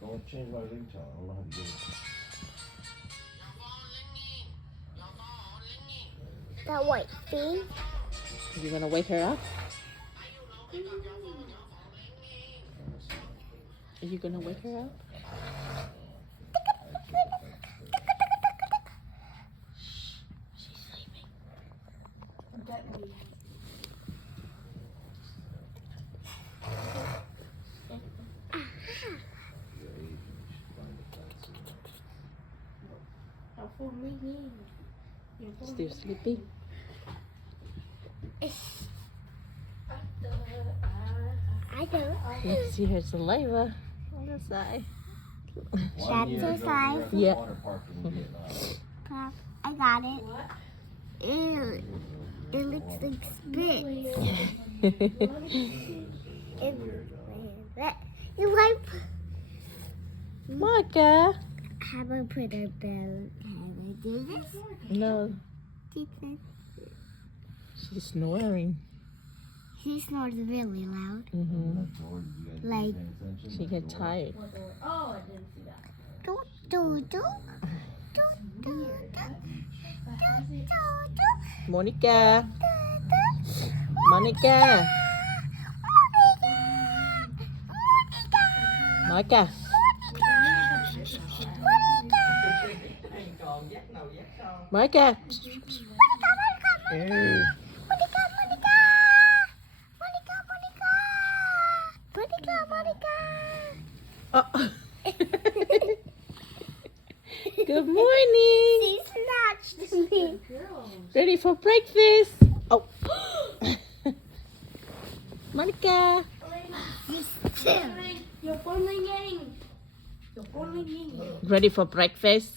Don't change my ringtone. I don't know how to do it. That white thing. You gonna wake her up? Are you gonna wake her up? She's sleeping. Still sleeping? I don't. You can see her saliva on the side. One year That's ago, his we were at the Yeah. water park in Vietnam. I got it. Ew. It looks like spit. You like? Micah! How about put a bell? How do I do this? No, Do this. she's snoring. He snores really loud. Mm-hmm. Like, She gets tired. do do do. Do do do. Do do do. Monica! Monica! Monica! Monica! Oh. Good morning! She snatched me. Ready for breakfast? Oh! Monica! Ready for breakfast?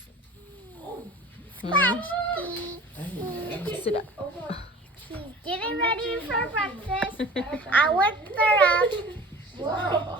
Snatched me. Sit up. She's getting ready for breakfast. I whipped her up.